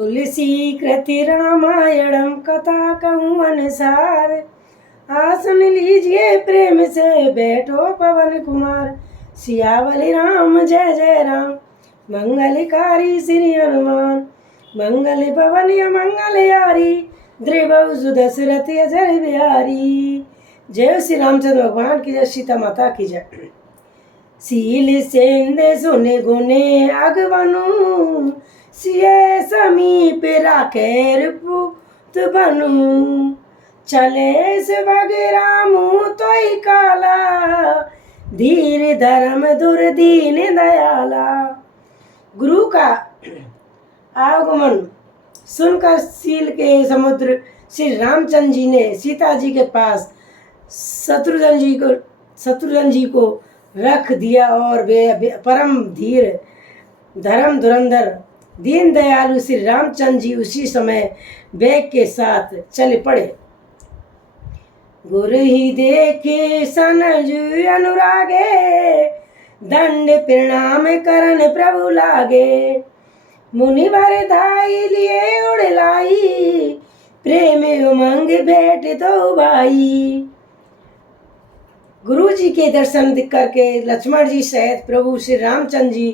तुलसी कृति रामायणम कथा कहूँ अनुसार। आसन लीजिए प्रेम से बैठो पवन कुमार। सियावली राम जय जय राम, मंगलकारी श्री हनुमान। मंगल पवन मंगल यारी, द्रिवहु सुदशरथ अजर बिहारी। जय श्री रामचंद्र भगवान की जय, सीता माता की जय। सील सेंदे सुने गुने अगवनु, सिए समीप राखेर पुत बनू। चले से बगरामू तोई काला, धीर धर्म दुर्दीन दयाला। गुरु का आगमन सुनकर सील के समुद्र श्री रामचंद्र जी ने सीता जी के पास शत्रुघ्न जी को रख दिया और वे परम धीर धर्म धुरंधर दीन दयालु श्री रामचंद्र जी उसी समय वेग के साथ चल पड़े। गुरु ही देखे सनजु अनुरागे, दंड प्रणाम करन प्रभु लागे। मुनि वर धाई लिए उड़लाई, प्रेम उमंग भेंट दो भाई। गुरु जी के दर्शन करके लक्ष्मण जी सहित प्रभु श्री रामचंद्र जी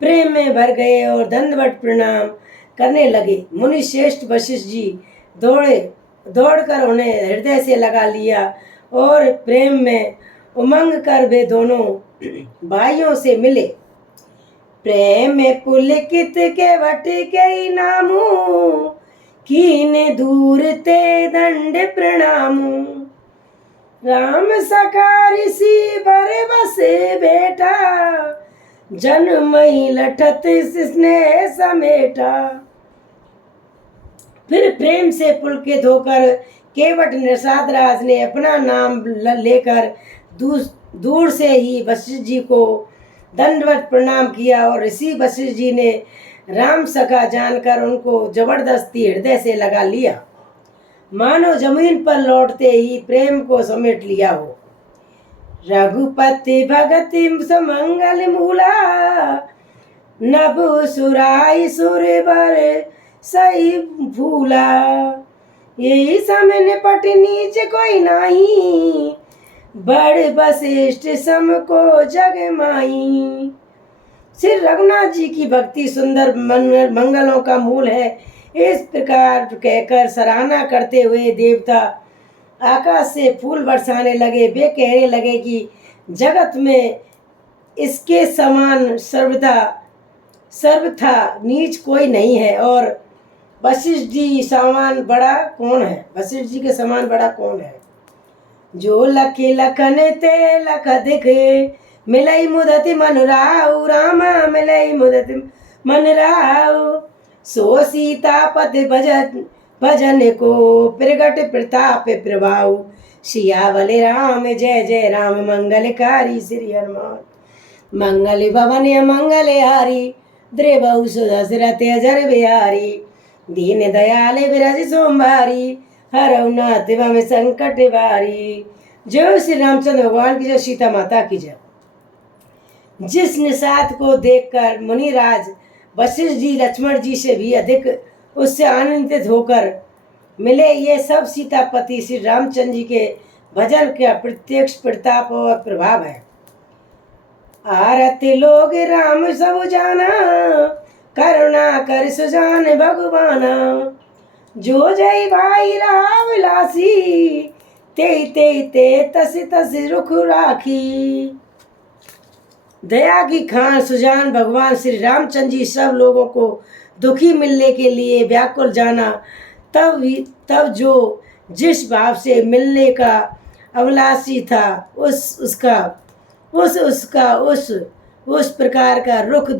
प्रेम में भर गए और दंडवत प्रणाम करने लगे। मुनि श्रेष्ठ वशिष्ठ जी दौड़कर उन्हें हृदय से लगा लिया और प्रेम में उमंग कर वे दोनों भाइयों से मिले। प्रेम में पुलकित के वट के नामू, कीने दूर ते दंड प्रणामू। राम सखा ऋषि बर बसे बेटा, जन्मई लठत स्नेह समेटा। फिर प्रेम से पुलकित होकर केवट निषाद राज ने अपना नाम लेकर दूर से ही वशिष्ठ जी को दंडवत प्रणाम किया और ऋषि वशिष्ठ जी ने राम सखा जानकर उनको जबरदस्ती हृदय से लगा लिया, मानो जमीन पर लौटते ही प्रेम को समेट लिया हो। रघुपति भगति सुमंगल मूला, नभ सुराई सुर बर सही भूला। यही समय निपट नीच कोई नाही, बड़ वशिष्ठ सम को जग माई। श्री रघुनाथ जी की भक्ति सुंदर मंगलों का मूल है। इस प्रकार कहकर सराहना करते हुए देवता आकाश से फूल बरसाने लगे। वे कहने लगे कि जगत में इसके समान सर्वथा नीच कोई नहीं है और वशिष्ठ जी समान बड़ा कौन है, वशिष्ठ जी के समान बड़ा कौन है। जो लखी लखन ते लख दिख, मिलई मुदति मन राउ। रामा मिलई मुदति मन राउ, सो सीतापति भजन को प्रगट प्रताप प्रभाव। सियावले राम जय जय राम, मंगलकारी श्री हनुमान। मंगल भवन मंगल हारी, द्रिवहु सुदशरथ अजर बिहारी। दीन दयाल विरज सोमवारी, हरऊ नाथ भम संकट वारी। जय श्री रामचंद्र भगवान की जय, सीता माता की जय। जिस निषाद को देखकर मुनिराज वशिष्ठ जी लक्ष्मण जी से भी अधिक उससे आनंदित होकर मिले, ये सब सीतापति श्री रामचंद्र जी के भजन का प्रत्यक्ष प्रताप और प्रभाव है। आरती लोग राम सब जाना, करुणा कर सुजान भगवाना। जो जय भाई राम विलासी, ते तस तस रुख राखी। दया की खान सुजान भगवान श्री रामचंद्र जी सब लोगों को दुखी मिलने के लिए व्याकुल जाना। तब जो जिस भाव से मिलने का अभिलाषी था उस प्रकार का रुख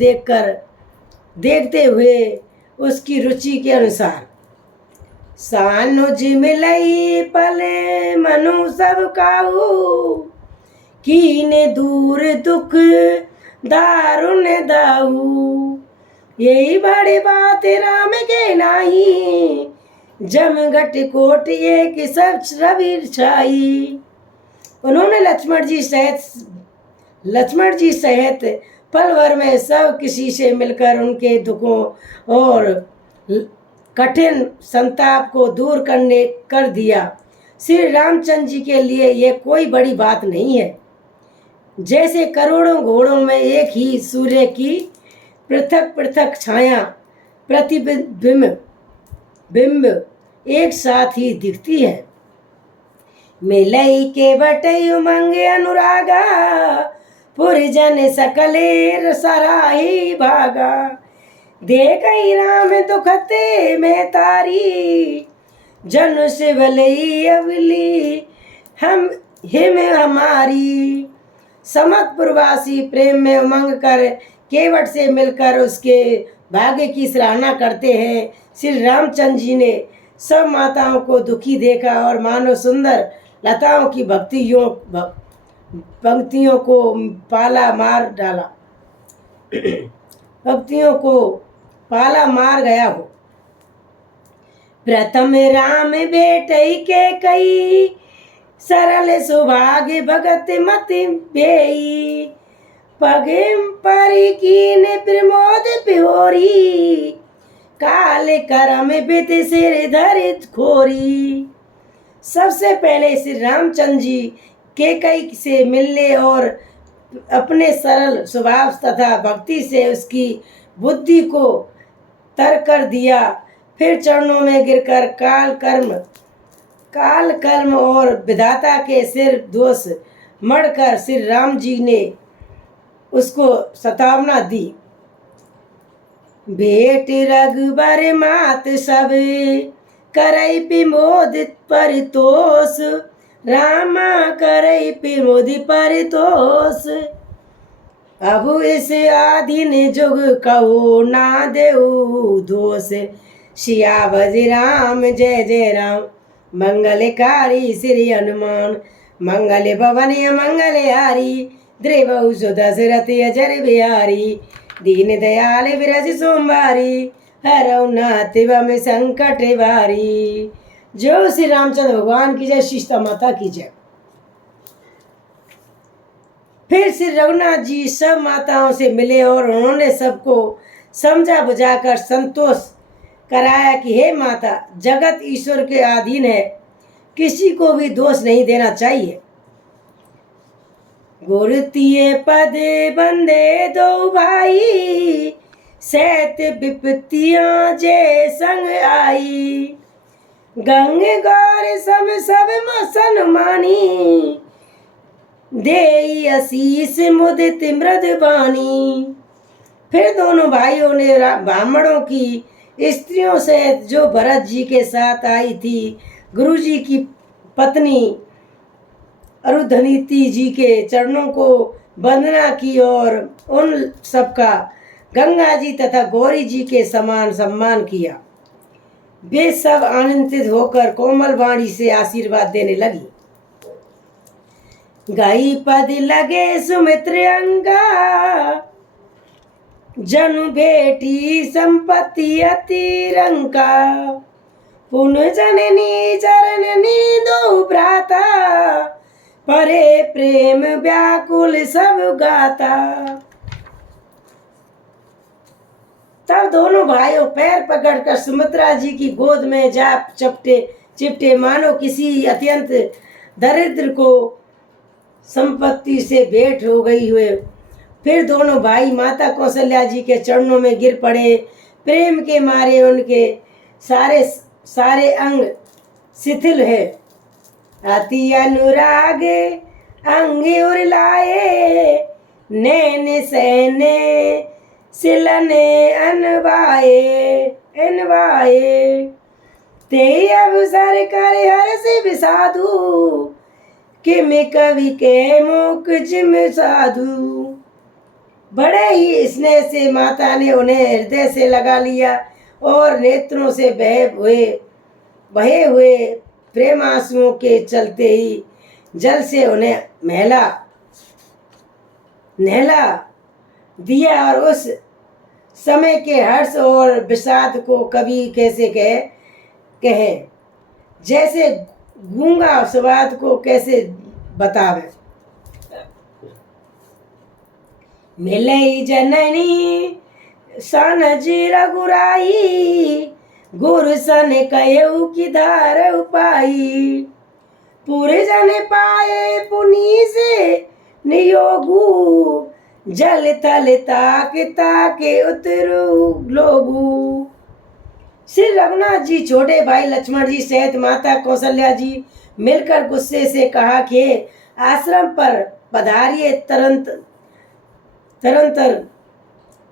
देखते हुए उसकी रुचि के अनुसार सानुज मिलई पले मनु सब काऊ। कीने दूर दुख दारुण दाऊ, यही बड़ी बात राम के नाही। जम घट कोट ये कि सब रवि छाई। उन्होंने लक्ष्मण जी सहित पल भर में सब किसी से मिलकर उनके दुखों और कठिन संताप को दूर कर दिया। श्री रामचंद्र जी के लिए यह कोई बड़ी बात नहीं है। जैसे करोड़ों घोड़ों में एक ही सूर्य की पृथक पृथक छाया बिंब एक साथ ही दिखती है। मिलई के बटई उमंग अनुरागा, पुरजन सकलेर सराही भागा। देखई राम दुखते में तारी, जन से भलई अवली हम हिम हमारी। समतपुरवासी प्रेम में उमंग कर केवट से मिलकर उसके भाग्य की सराहना करते हैं। श्री रामचंद्र जी ने सब माताओं को दुखी देखा और मानो सुंदर लताओं की पंक्तियों को पाला मार डाला पंक्तियों को पाला मार गया हो। प्रथम राम बेटई के कई, सरल सुभाग्य भगत मत बेई। पगिम परी कीन प्रमोद पिहोरी, काल करम बित सिर धरित खोरी। सबसे पहले श्री रामचंद्र जी कैकई से मिलने और अपने सरल स्वभाव तथा भक्ति से उसकी बुद्धि को तर कर दिया। फिर चरणों में गिरकर काल कर्म और विधाता के सिर दोष मढ़कर श्री राम जी ने उसको सतावना दी। बेट रघुबर मात सब, करई विमोदित परितोष। रामा करई विमोदित परितोष। अब इस आधीन जुग कहो ना देऊ दोष। सियावर राम जय जय राम, मंगलकारी श्री हनुमान। मंगल भवन मंगल हारी, द्रिवहु सुदशरथ अजर बिहारी। दीन दयाल विरज सोमवारी, हरऊ नाथ में संकट भारी। जो श्री रामचंद्र भगवान की जय, सीता माता की जय। फिर श्री रघुनाथ जी सब माताओं से मिले और उन्होंने सबको समझा बुझाकर संतोष कराया कि हे माता, जगत ईश्वर के अधीन है, किसी को भी दोष नहीं देना चाहिए। गुरतिये पद बंदे दो भाई, सैत विपत्तियां जे संग आई। गंग गौर सम सब मसन मानी, देई आशीष मुदित मृद बानी। फिर दोनों भाइयों ने ब्राह्मणों की स्त्रियों से जो भरत जी के साथ आई थी, गुरु जी की पत्नी अरुधनीति जी के चरणों को वंदना की और उन सबका गंगा जी तथा गौरी जी के समान सम्मान किया। वे सब आनंदित होकर कोमल वाणी से आशीर्वाद देने लगी। गाई पद लगे सुमित्र अंगा, जनु बेटी संपत्ति अति रंका। पुन जननी चरणनी दो भ्राता, परे प्रेम व्याकुल सब गाता। तब दोनों भाइयों पैर पकड़कर सुमित्रा जी की गोद में जा चिपटे मानो किसी अत्यंत दरिद्र को संपत्ति से भेंट हो गई हुए। फिर दोनों भाई माता कौशल्या जी के चरणों में गिर पड़े। प्रेम के मारे उनके सारे अंग शिथिल है। अति अनुराग अंग उरलाए, नैन सहने सिलने अनवाए। ते अवसर कर हर से विसाधु, कि मैं कवि के मुख जिम साधु। बड़े ही स्नेह से माता ने उन्हें हृदय से लगा लिया और नेत्रों से बहे हुए प्रेम आंसुओं के चलते ही जल से उन्हें नहला दिया। और उस समय के हर्ष और विषाद को कवि कैसे कहे, जैसे गूंगा स्वाद को कैसे बतावे। मिलई जननी सन जी रघुराई, गुरु सन कहु की धार उपाई, पूरे जन पाए पुनि से नियोगु, जल तल ताके ताके उतरू लोगु। श्री रघुनाथ जी छोटे भाई लक्ष्मण जी सहित माता कौशल्या जी मिलकर गुस्से से कहा कि आश्रम पर पधारिए। तरंतर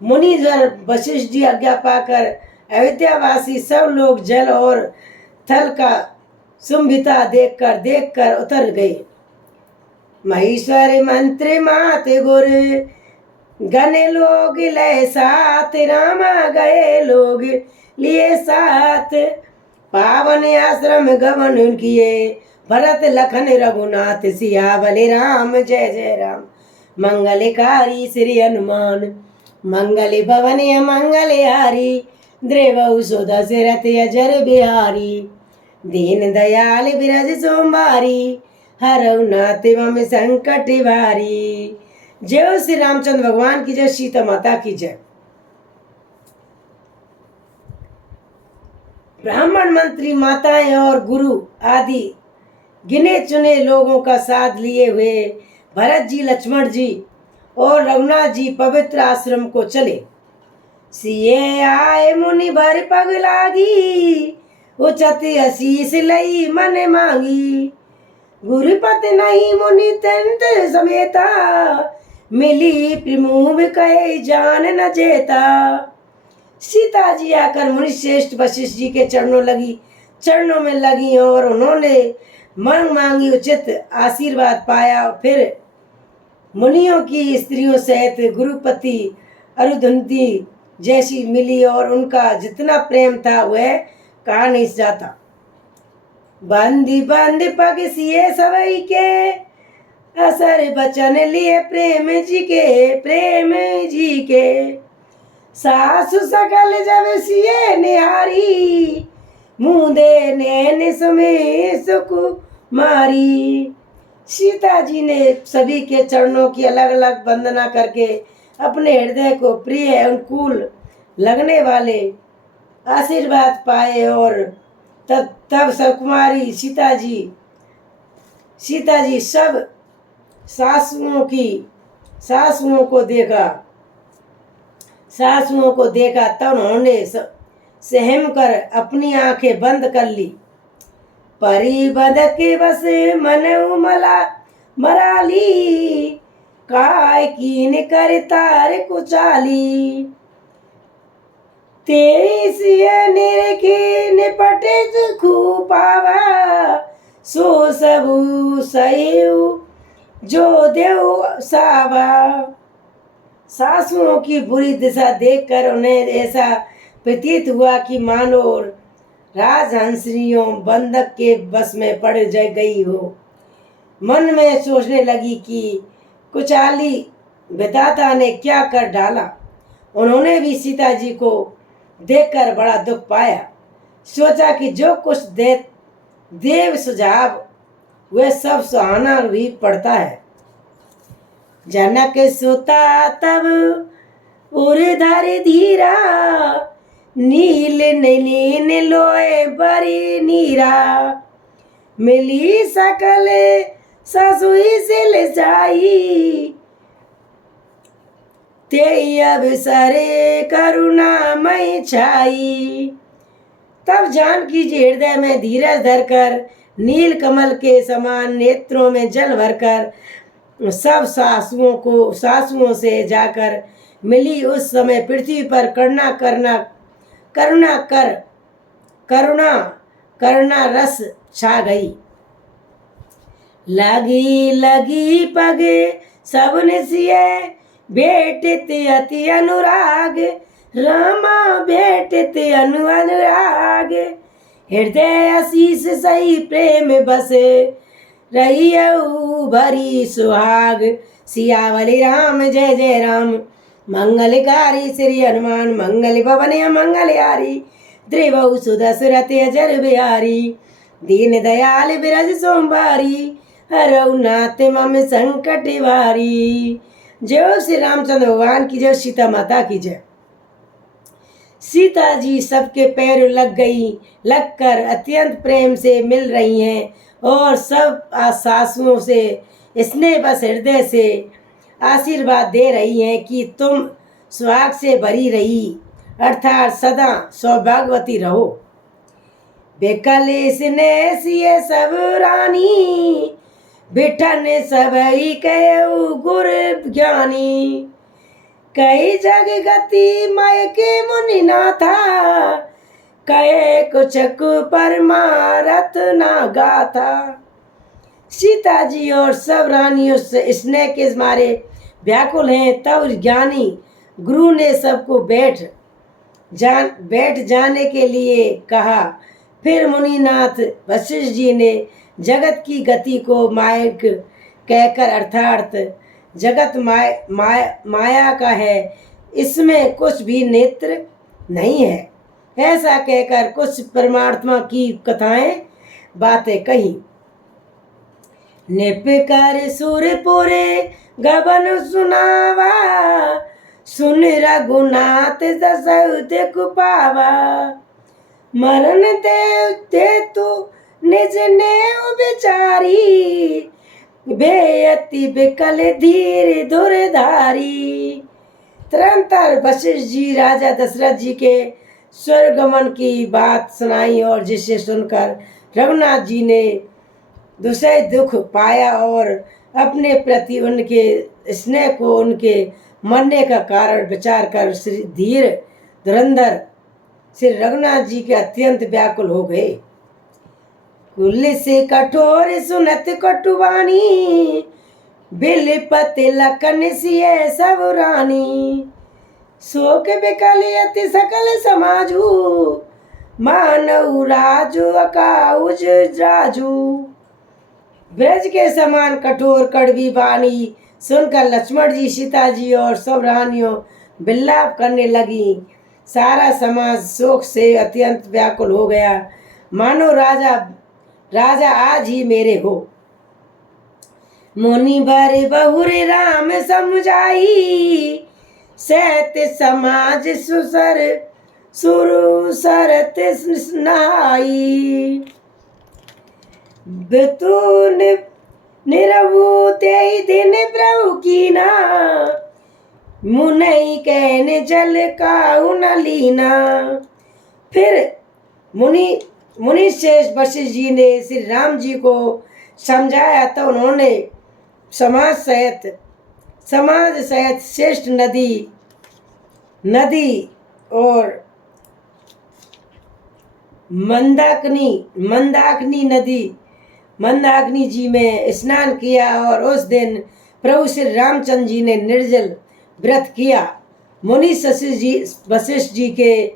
मुनिवर वशिष्ठ जी आज्ञा पाकर अयोध्यावासी सब लोग जल और थल का सुंभिता देखकर उतर गए। महेश्वर मंत्र मात गुर गने लोग लय साथ, रामा गए लोग लिए साथ। पावन आश्रम गमन किए भरत लखन रघुनाथ, सियावल राम जय जय राम। मंगलकारी श्री हनुमान, मंगल भवन मंगलहारी, द्रेवहु सुधा रथ अजर बिहारी। दीन दयाल बिरज सोमवारी, हरऊ नाथ मम संकट भारी। जय श्री रामचंद्र भगवान की जय, सीता माता की जय। ब्राह्मण मंत्री माताएं और गुरु आदि गिने चुने लोगों का साथ लिए हुए भरत जी, लक्ष्मण जी और रघुनाथ जी पवित्र आश्रम को चले। सिए आए मुनि भर पग लागी, उचत आशीष लई मन मांगी। गुरुपति नहीं मुनि तंत्र समेता, मिली प्रमुख कहे जान न जेता। सीता जी आकर मुनि श्रेष्ठ वशिष्ठ जी के चरणों में लगी और उन्होंने मन मांगी उचित आशीर्वाद पाया। फिर मुनियों की स्त्रियों सहित गुरुपति अरुंधति जैसी मिली और उनका जितना प्रेम था वह कहा नहीं जाता। बंदी बंद पग सिए सवई के, असर बचन लिए प्रेम जी के। सासु सकल जब सिए निहारी, मुँदे नैन समय सुकुमारी। सीता जी ने सभी के चरणों की अलग अलग वंदना करके अपने हृदय को प्रिय अनुकूल लगने वाले आशीर्वाद पाए और तब सुकुमारी सीता जी सब सासुओं को देखा तब उन्होंने सहम कर अपनी आंखें बंद कर ली। परी बदक बस मन मराली, काय कीन कर तार कुचाली। तेईस निरखी निपटे खूपावा, सो सबू सही जो देव सावा। सासुओं की बुरी दिशा देखकर उन्हें ऐसा प्रतीत हुआ कि मानो राजहंसनियों बंधक के बस में पड़ गई हो। मन में सोचने लगी कि कुचाली विधाता ने क्या कर डाला। उन्होंने भी सीता जी को देखकर बड़ा दुख पाया। सोचा कि जो कुछ देव सुझाव वह सब सुहाना भी पड़ता है। जनक सुता तब उर्धर धीरा, नील नीलीन लोए बरी नीरा। मिली सकल ससुई सिल जाई, ते अवसरे करुणा मई छाई। तब जानकी जी हृदय में धीरज धरकर नील कमल के समान नेत्रों में जल भरकर सब सासुओं से जाकर मिली। उस समय पृथ्वी पर करुणा रस छा गई। लगी पग सबन सिए, भेटित अति अनुराग। रामा भेटित अनुराग, हृदय आशीष सही प्रेम बस। रही भरी सुहाग, सियावली राम जय जय राम। मंगलकारी श्री हनुमान, मंगल भवन मंगलहारी। द्रिवहु सुदशरथ अजर बिहारी, दीन दयाल बिरज सोमवारी। हरऊ नाथ मम संकट भारी। जय श्री रामचंद्र भगवान की जय, सीता माता की जय। सीता जी सबके पैर लग गई, लगकर अत्यंत प्रेम से मिल रही हैं और सब सासुओं से स्नेह बस हृदय से आशीर्वाद दे रही हैं कि तुम सुहाग से भरी रही, अर्थात सदा सौभाग्यवती रहो। बेकलेश ने सिए सब रानी, बिठन सबई कहु गुर ज्ञानी। कई जग गति मय के मुनि नाथा, कहे कुछ परमारथ ना गाथा। सीता जी और सब रानियों से स्नेह के मारे व्याकुल हैं। तब ज्ञानी गुरु ने सबको बैठ जाने के लिए कहा। फिर मुनिनाथ वशिष्ठ जी ने जगत की गति को मायक कहकर, अर्थात जगत माया का है, इसमें कुछ भी नेत्र नहीं है, ऐसा कहकर कुछ परमात्मा की कथाएं बातें कही। निपकर सुरपुरे गबन सुनावा, सुन रघुनाथ दशरथ कुपावा। मरण दे तू निज ने विचारी, बेअति बिकल धीर धुरधारी। तुरंत वशिष्ठ जी राजा दशरथ जी के स्वर्गमन की बात सुनाई और जिसे सुनकर रघुनाथ जी ने दूसरे दुख पाया और अपने प्रति उनके स्नेह को उनके मरने का कारण विचार कर श्री धीर धुरंधर श्री रघुनाथ जी के अत्यंत व्याकुल हो गए। कुल से कठोर सुनत कटुवानी, बिलपत लखन सिए सब रानी। शोक विकलियत सकल समाजू, मानव राजू अकाउज राजू। ब्रज के समान कठोर कड़वी वाणी सुनकर लक्ष्मण जी, सीता जी और सब रानियों विलाप करने लगी। सारा समाज शोक से अत्यंत व्याकुल हो गया, मानो राजा आज ही मेरे हो। मुनि बर बहुर राम समझाई, सैत समाज सुरु सरत नहाई। बेतून निरवु ते दिन प्रभु कीना, मुनई कहने जल काऊ न लीना। फिर मुनि श्रेष्ठ वशिष्ठ जी ने श्री राम जी को समझाया तो उन्होंने समाज सहित श्रेष्ठ नदी और मंदाकिनी जी में स्नान किया और उस दिन प्रभु श्री रामचंद्र जी ने निर्जल व्रत किया। मुनि वशिष्ठ जी के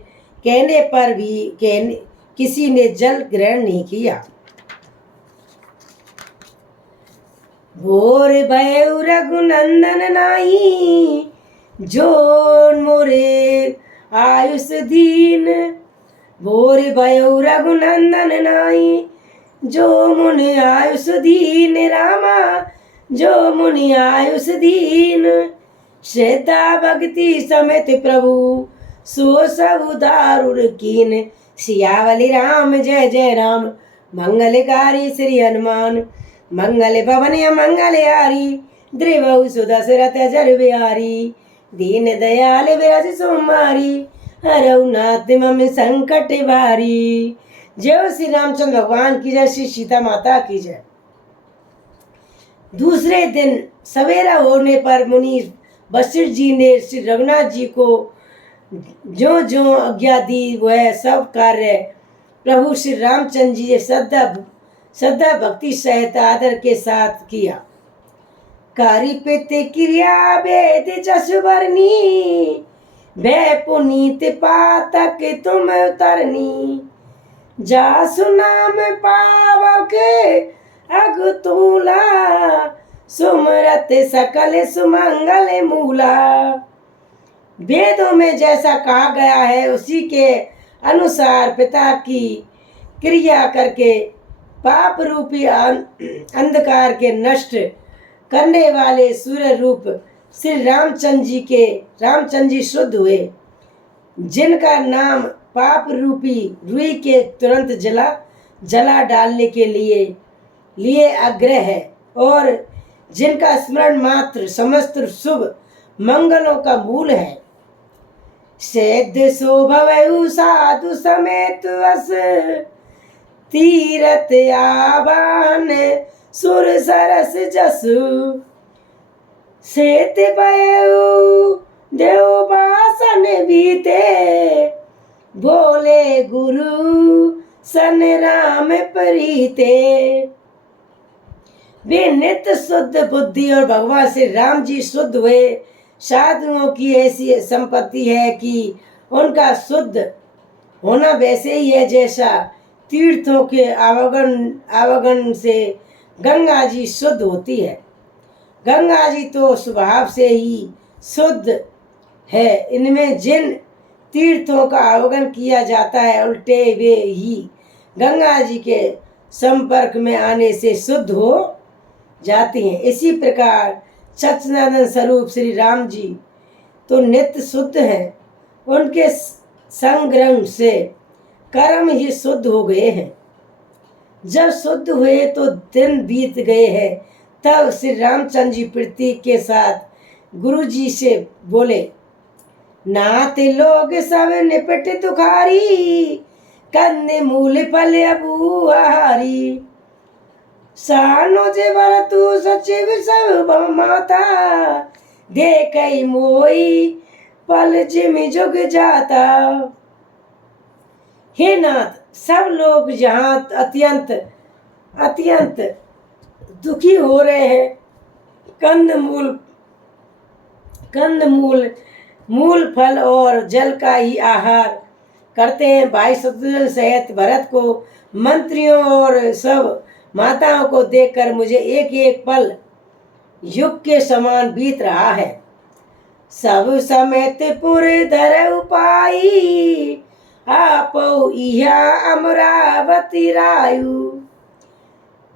कहने पर भी किसी ने जल ग्रहण नहीं किया। भोर भयउ रघुनंदन नाई, जो मोरे आयुष दीन। भोर भयउ रघुनंदन नाई, जो मुनि आयुष दीन। रामा जो मुनि आयुष दीन। श्रद्धा भक्ति समेत प्रभु, सो सब दारुण कीन। सियावली राम जय जय राम, मंगलकारी श्री हनुमान। मंगल भवन मंगल हारी, द्रिवहु सुदशरथ जल बिहारी। दीन दयाल विरज सुमारी, हरऊ नाथ मम संकट भारी। जय श्री रामचंद्र भगवान की जय, श्री सीता माता की जय। दूसरे दिन सवेरा होने पर मुनि वशिष्ठ जी ने श्री रघुनाथ जी को जो जो आज्ञा दी वह सब कार्य प्रभु श्री रामचंद्र जी ने श्रद्धा भक्ति सहित आदर के साथ किया। कारी पित क्रिया वेद जसवर्णी, भय पुनीत पातक तुम उतरनी। जासु नाम पावक अगतूला, सुमरत सकल सुमंगल मूला। वेदों में जैसा कहा गया है उसी के अनुसार पिता की क्रिया करके पाप रूपी अंधकार के नष्ट करने वाले सूर्य रूप श्री रामचंद्र जी शुद्ध हुए। जिनका नाम पाप रूपी रुई के तुरंत जला डालने के लिए आग्रह है, और जिनका स्मरण मात्र समस्त शुभ मंगलों का मूल है। सेद्ध शोभवु साधु समेत अस तीरथ आवान सुर सरस जसु सेत पयु देव बासन बीते बोले गुरु सन राम प्रीते। वे नित्य शुद्ध बुद्धि और भगवान श्री राम जी शुद्ध हुए साधुओं की ऐसी संपत्ति है कि उनका शुद्ध होना वैसे ही है जैसा तीर्थों के आवागमन से गंगा जी शुद्ध होती है। गंगा जी तो स्वभाव से ही शुद्ध है। इनमें जिन तीर्थों का आवागमन किया जाता है उल्टे वे ही गंगा जी के संपर्क में आने से शुद्ध हो जाती हैं। इसी प्रकार सच्चिदानंद स्वरूप श्री राम जी तो नित्य शुद्ध हैं, उनके संग्रह से कर्म ही शुद्ध हो गए हैं। जब शुद्ध हुए तो दिन बीत गए हैं, तब श्री रामचंद्र जी प्रतीक के साथ गुरु जी से बोले, नाते लोग सब निपट दुखारी कंदे मूल फल अबू आहारी सानो जे वरतु सचिव सब माता दे कई मोई पल जिम जुग जाता। हे नाथ, सब लोग यहाँ अत्यंत दुखी हो रहे हैं। कंदमूल मूल फल और जल का ही आहार करते हैं। भाई शत्रुघ्न सहित भरत को मंत्रियों और सब माताओं को देखकर मुझे एक एक पल युग के समान बीत रहा है। सब समेत पुर धर उपाई आपो इहा अमरावती रायु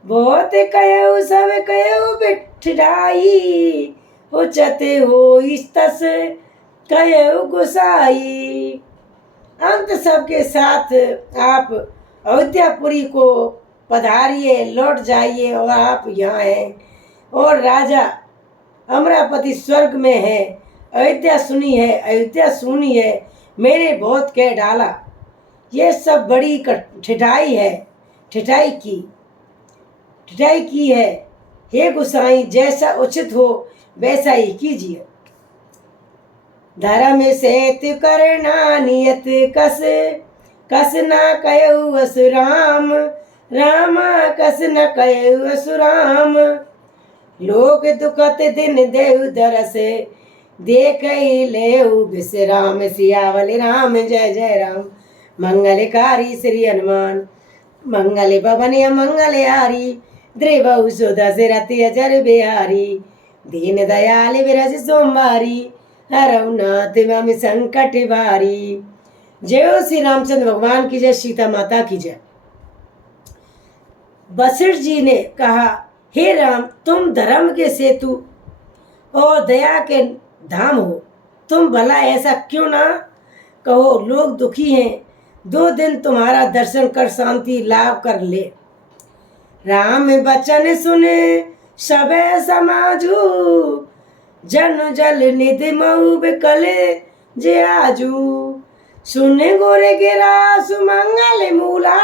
बहुत कयऊ सब कयऊ बिठराई उचते हो तस कयऊ गुसाई। अंत सबके साथ आप अयोध्यापुरी को पधारिए, लौट जाइए, और आप यहाँ हैं और राजा अमरावती स्वर्ग में है। अयोध्या सुनी है, मैंने बहुत कह डाला। ये सब बड़ी ठिठाई की है। हे गुसाई, जैसा उचित हो वैसा ही कीजिए। धर्म से तु करना नियत कस न कयऊ असुराम रामा कस न कयऊ असुराम लोक दुखत दिन देव दरस देख लेऊ विश्राम सियावल राम जय जय राम। मंगलकारी श्री हनुमान मंगल भवन मंगल हारी द्रिवहु सुदशरथि अजर बिहारी दीन दयाल विरज सोमवारी हरऊ नाथ मम संकट भारी। जय हो श्री रामचंद्र भगवान की जय, सीता माता की जय। वशिष्ठ जी ने कहा, हे राम, तुम धर्म के सेतु और दया के धाम हो, तुम भला ऐसा क्यों ना कहो। लोग दुखी हैं, 2 दिन तुम्हारा दर्शन कर शांति लाभ कर ले। राम बचन सुने सबे समाजू जन जल निधि मऊ बिकल जे आजू सुने गोरे गिरा सुमंगल मूला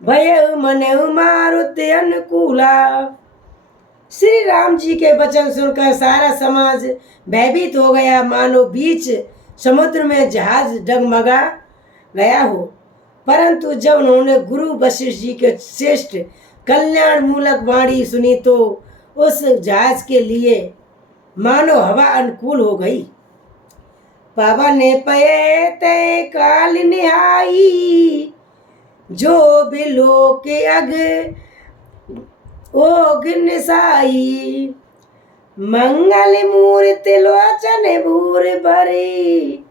भय मन मारुति अनुकूला। श्री राम जी के वचन सुनकर सारा समाज भयभीत हो गया, मानो बीच समुद्र में जहाज डगमगा गया हो। परंतु जब उन्होंने गुरु वशिष्ठ जी के श्रेष्ठ कल्याण मूलक वाणी सुनी तो उस जहाज के लिए मानो हवा अनुकूल हो गई। पवन पये तय काल निहाई जो बिलो के अग ओग निसाई मंगल मूर्ति लोचन भूर भरी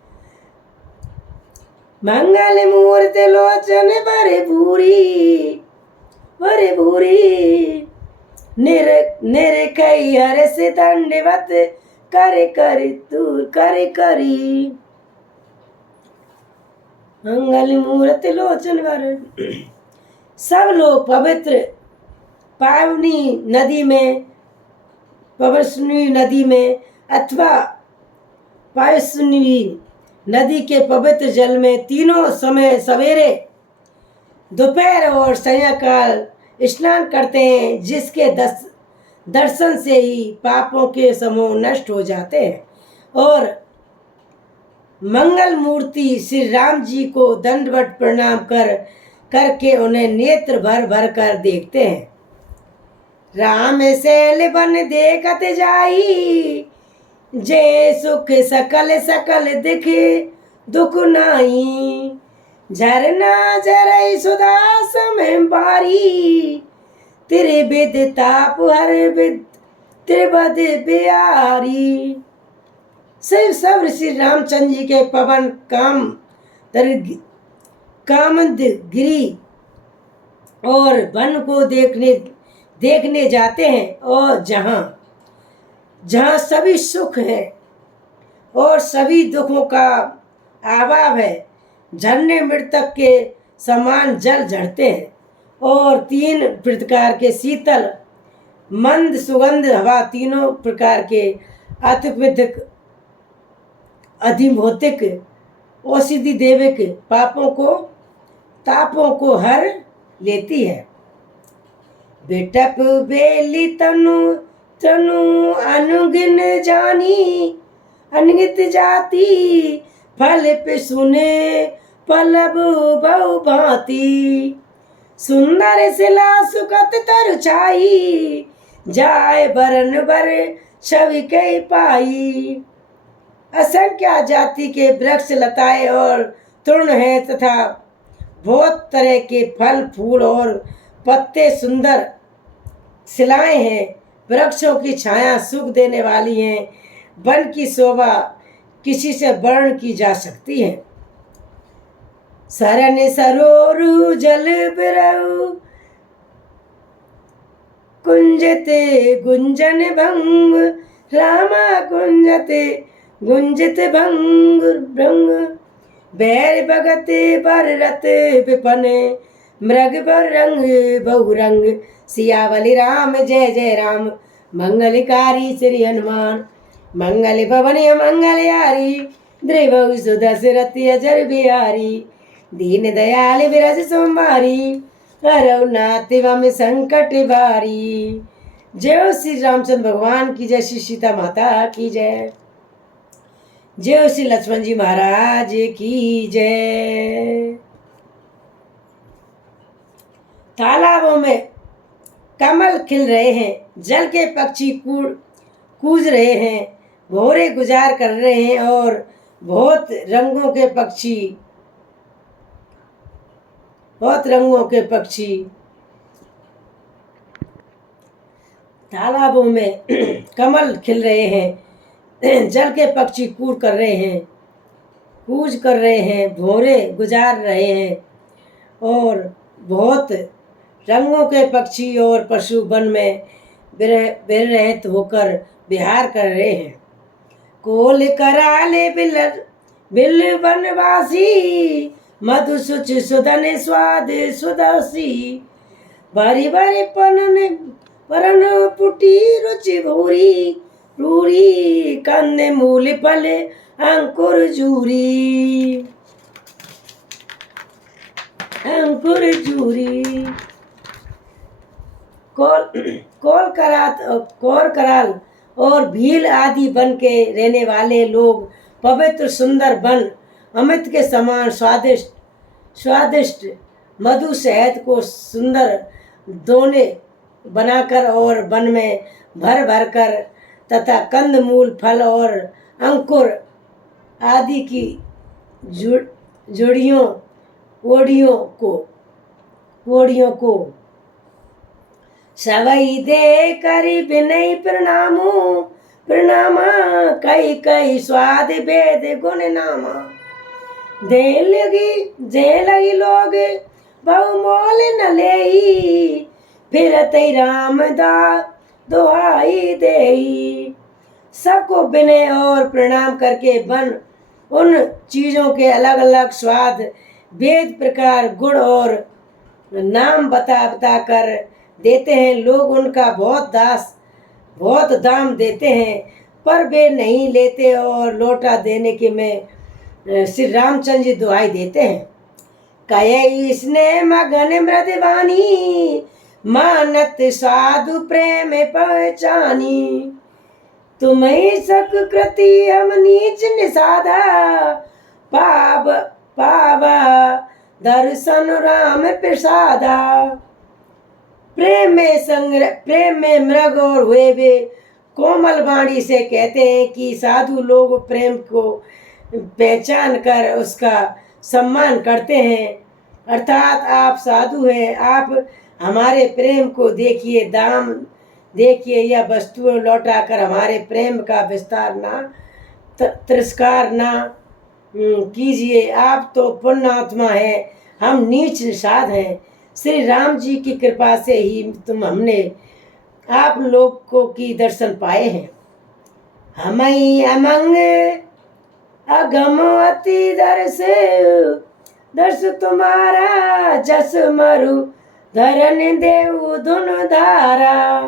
मंगल मूर्ति लोचन भरे भूरी निरखई हर्ष दंडवत कर करी। मंगल मूर्त लोचन वर। सब लोग पवित्र पावनी नदी में अथवा पायसनी नदी के पवित्र जल में तीनों समय सवेरे, दोपहर और सायंकाल स्नान करते हैं, जिसके दर्शन से ही पापों के समूह नष्ट हो जाते हैं और मंगल मूर्ति श्री राम जी को दंडवत प्रणाम करके उन्हें नेत्र भर भर कर देखते हैं। राम शैल बन देखत जाई, जे सुख सकल सकल दिखे दुख नाही। झरना जरई सुधा समय बारी, तेरे बिद ताप हर बिद त्रिबद बिहारी। सब श्री रामचंद्र जी के पवन कामद गिरी और वन को देखने जाते हैं, और जहाँ सभी सुख है और सभी दुखों का अभाव है, झरने मृतक के समान जल झरते हैं और 3 प्रकार के शीतल मंद सुगंध हवा, तीनों प्रकार के आत्मविधिक अधिभौतिक औषधि देविक तापों को हर लेती है। बेटप बेली तनु अनुगिन जानी, अनगित जाति फल पे सुने पलब बहु भांति। सुंदर सिला सुकत तर छाई, जाय बरन बर छवि कई पाई। असंख्य जाति के वृक्ष लताएं और तृण हैं तथा बहुत तरह के फल फूल और पत्ते सुंदर शिलाएं हैं। वृक्षों की छाया सुख देने वाली है। वन की शोभा किसी से वर्ण की जा सकती है। सरन सरोरु जल बिरऊ, कुंजते गुंजन भंग, रामा कुंजते गुंजित भंग भंग। बैर भगते बर रत विपन, मृग बर रंग बहुरंग। सियावली राम जय जय राम, मंगलकारी श्री हनुमान। मंगल भवन मंगलयारी, द्रिभु सुदशरथ अजर बिहारी। दीन दयाल बिरज सोमवारी, हरौ नाथ वम संकट बारी। जय श्री रामचंद्र भगवान की जय, श्री सीता माता की जय, जय श्री लक्ष्मण जी महाराज की जय। तालाबों में कमल खिल रहे हैं, जल के पक्षी कूज रहे हैं, भौरे गुजार कर रहे हैं और बहुत रंगों के पक्षी तालाबों में कमल खिल रहे हैं, जल के पक्षी कूज कर रहे हैं, भौरे गुजार रहे हैं और बहुत रंगों के पक्षी और पशु वन में बेरहत होकर विहार कर रहे हैं। कोल कराले बिल वनवासी, मधु सुच सुदन स्वाद सुदसी। बारी बारी परन पुटी रुचि भूरी, रूरी कंद मूल फल अंकुर जूरी, अंकुर जूरी। कोल कराल और भील आदि वन के रहने वाले लोग पवित्र सुंदर वन अमृत के समान स्वादिष्ट मधु शहद को सुंदर दोने बनाकर और वन में भर भर कर तथा कंद मूल फल और अंकुर आदि की ओड़ियों को सवई दे करी विनय प्रणामा। कई कई स्वाद भेद गुण नामा। दे लगी लोग बहुमोल न लेई, फिर तई राम दा दुहाई देई। सबको विनय और प्रणाम करके वन उन चीज़ों के अलग अलग स्वाद वेद प्रकार गुण और नाम बता बता कर देते हैं। लोग उनका बहुत दाम देते हैं, पर वे नहीं लेते और लौटा देने के में श्री रामचंद्र जी दुहाई देते हैं। कये स्नेह मगन मृदवानी, मानत साधु प्रेम पहचानी। तुम्हें सकृति हम नीच निषादा, पावा दर्शन राम प्रसादा। प्रेम में मृग और हुए वे कोमल वाणी से कहते हैं कि साधु लोग प्रेम को पहचान कर उसका सम्मान करते हैं। अर्थात आप साधु हैं, आप हमारे प्रेम को देखिए, दाम देखिए या वस्तुएं लौटाकर हमारे प्रेम का विस्तार ना तिरस्कार ना कीजिए। आप तो पुण्य आत्मा है, हम नीच निषाद हैं। श्री राम जी की कृपा से ही हमने आप लोग को की दर्शन पाए हैं। हमें अमंग अगम अति दर्श तुम्हारा, जस मरु धरन देव धुन धारा।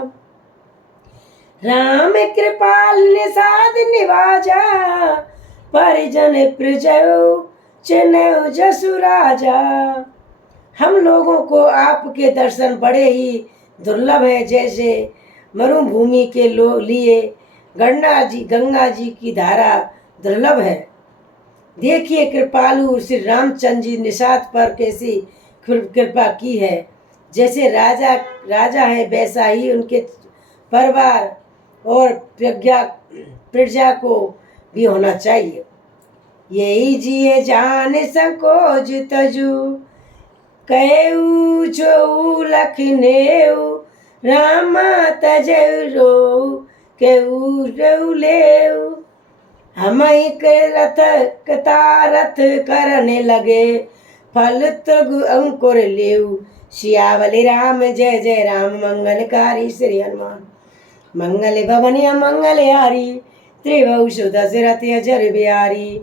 राम कृपाल निषाद निवाजा, परिजन प्रजयो चिन्ह जसु राजा। हम लोगों को आपके दर्शन बड़े ही दुर्लभ है, जैसे मरुभूमि के लिए गंगा जी की धारा दुर्लभ है। देखिए कृपालु श्री रामचंद्र जी निषाद पर कैसी कृपा की है। जैसे राजा है वैसा ही उनके परिवार और प्रजा को भी होना चाहिए। यही जिए जान संकोच तजु, कहू जो लखनेऊ। राम तजरो कहू रउलेऊ। हम रथ कतारथ करने लगे, फल तृग अंकुर लेऊ। सियावली राम जय जय राम, मंगलकारी श्री हनुमान। मंगल भवन मंगल हारी, त्रिभुज दशरथ अजर बिहारी।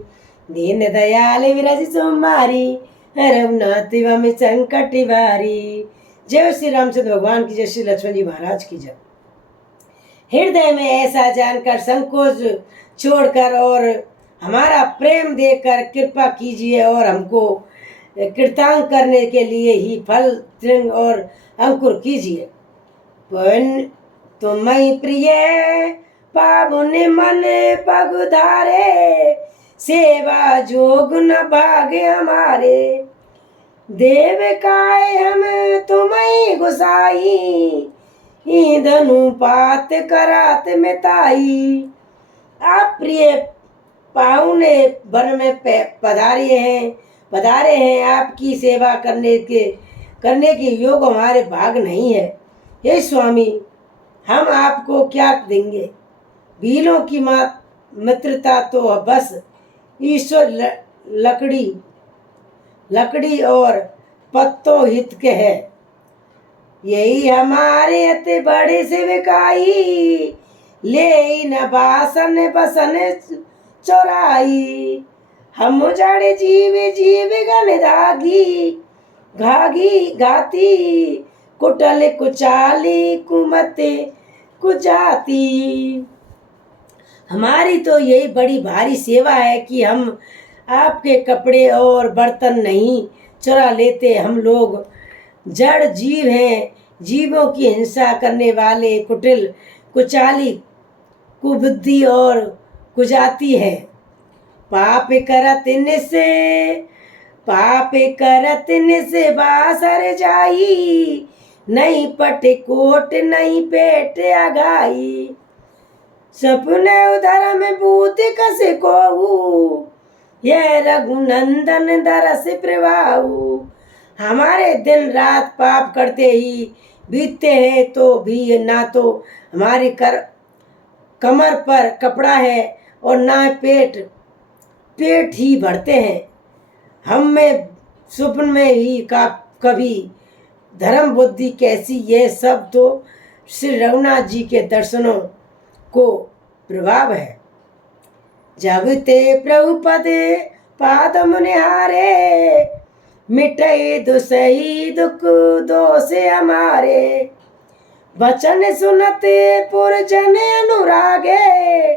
दीन दयाल विरज सुमारी, रघुनाथ में संकट भारी। जय श्री रामचंद्र भगवान की जय, श्री लक्ष्मण जी महाराज की जय। हृदय में ऐसा जानकर संकोच छोड़कर और हमारा प्रेम देकर कृपा कीजिए और हमको कृतांग करने के लिए ही फल तृण और अंकुर कीजिए। तुम्हें प्रिय पावन मन पगुधारे, सेवा जोग न भागे हमारे। देव काय हम तुम्हें गुसाई, धनु पात करात मिताई। आप प्रिय पाहुने वन में पधारे हैं, आपकी सेवा करने के योग हमारे भाग नहीं है। हे स्वामी, हम आपको क्या देंगे? भीलों की मित्रता तो बस ईश्वर लकड़ी और पत्तों हित के है। यही हमारे अति बड़े सेवकाई, ले न बासन बसन चौराई। हम जड़ जीव गन घाती, कुटल कुचाली कुमते कुजाती। हमारी तो यही बड़ी भारी सेवा है कि हम आपके कपड़े और बर्तन नहीं चुरा लेते। हम लोग जड़ जीव हैं, जीवों की हिंसा करने वाले कुटिल कुचाली कुबुद्धि और कुजाती है। पाप करत निसे बासर जाई, नहीं पट कोट नहीं पेट अगाई। सपने उधर में भूत कस को, यह रघुनंदन दरस प्रभाऊ। हमारे दिन रात पाप करते ही बीतते हैं, तो भी ना तो हमारी कमर पर कपड़ा है और ना पेट ही भरते हैं। हम में स्वप्न में ही कभी धर्म बुद्धि कैसी, ये सब तो श्री रघुनाथ जी के दर्शनों को प्रभाव है। जब ते प्रभु पद पाद मुनिहारे, मिटई दुसही दुख दोष हमारे। वचन सुनते पुरजन अनुरागे,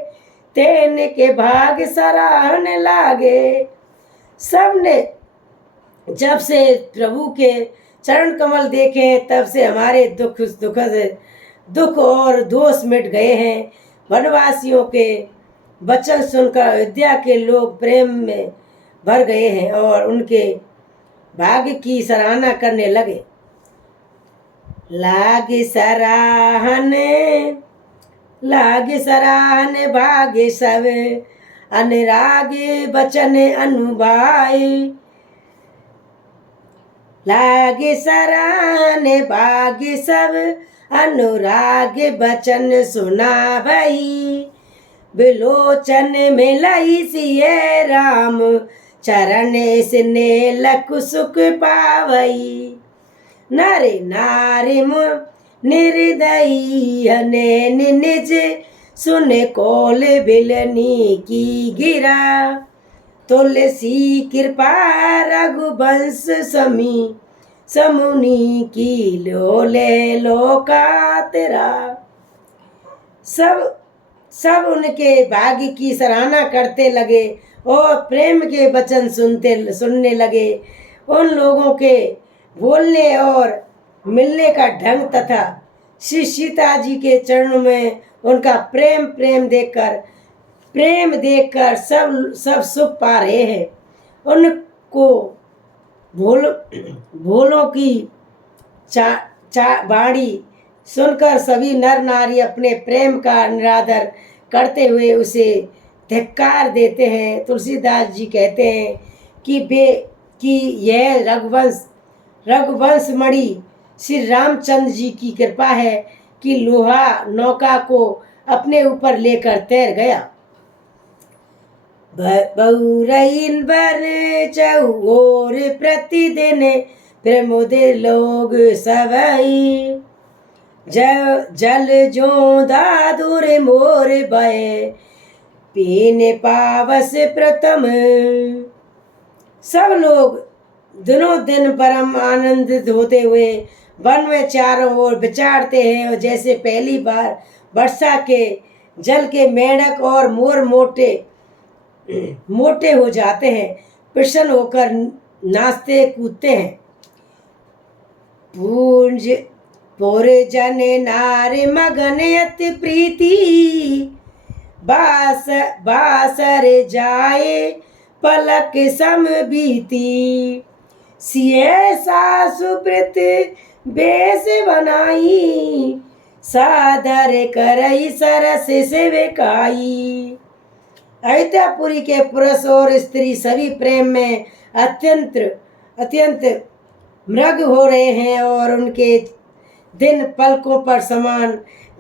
तेन के भाग सराहन लागे। सबने जब से प्रभु के चरण कमल देखे तब से हमारे दुख और दोष मिट गए हैं। वनवासियों के वचन सुनकर अयोध्या के लोग प्रेम में भर गए हैं और उनके भाग्य की सराहना करने लगे। लागे सराहन भाग्य सब, अनुरागे बचन अनुभाई। लागे सराहन भाग्य सब, अनुराग बचन सुना भई। विलोचन में लई सिए राम, चरण स्ने लख सुख पावई। नारे नारे निर्दयी नैन निज, सुन कोल बिलनी की गिरा। तुलसी कृपा रघुवंश समुनि की लोले लोका तेरा। सब उनके भाग्य की सराहना करते लगे और प्रेम के वचन सुनने लगे। उन लोगों के बोलने और मिलने का ढंग तथा श्री सीता जी के चरणों में उनका प्रेम देखकर सब सुख पा रहे हैं। उनको भोलों की वाणी सुनकर सभी नर नारी अपने प्रेम का निरादर करते हुए उसे धिक्कार देते हैं। तुलसीदास जी कहते हैं कि यह रघुवंश मणि श्री रामचंद्र जी की कृपा है कि लोहा नौका को अपने ऊपर लेकर तैर गया। बहुरइन बर चौर प्रतिदिन, प्रमोद लोग सबई। जल जो दादुर मोर बय, पीने पावस प्रथम। सब लोग दिनों दिन परम आनंदित होते हुए वन में चारों ओर विचारते हैं और जैसे पहली बार वर्षा के जल के मेंढक और मोर मोटे हो जाते हैं, प्रसन्न होकर नाचते कूदते हैं। पूंज पोरे जन नार मगन अति प्रीति, बासर जाए पलक सम बीती। सिए सासु व्रत बेस बनाई, सादर करई सरस सेविकाई। अयोध्यापुरी के पुरुष और स्त्री सभी प्रेम में अत्यंत मग्न हो रहे हैं और उनके दिन पलकों पर समान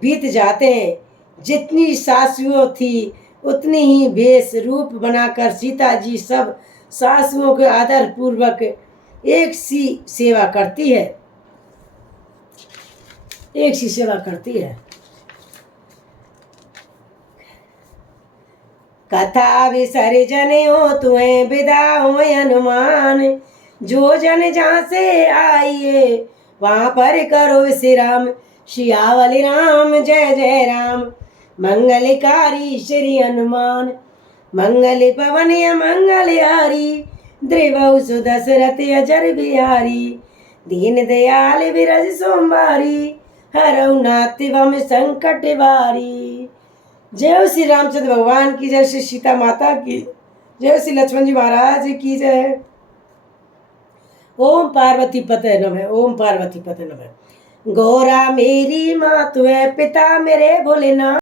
बीत जाते हैं। जितनी सासुओं थी उतनी ही भेष रूप बनाकर सीता जी सब सासुओं के आदर पूर्वक एक सी सेवा करती है। कथा विसर जन हो तुम्हें विदा हो हनुमान, जो जन जहाँ से आइए वहाँ पर करो विश्राम। सियावली राम जय जय राम, मंगलकारी श्री हनुमान। मंगल पवन मंगलहारी, द्रिवहु सुदशरथ अजर बिहारी। दीन दयाल विरज सोमवारी, हरऊ नाथ वम संकट वारी। जय श्री रामचंद्र भगवान की जय, श्री सीता माता की जय, श्री लक्ष्मण जी महाराज की जय। ओम पार्वती पते नमः, ओम पार्वती पते नमः। गौरा मेरी माँ तू है, पिता मेरे भोलेनाथ।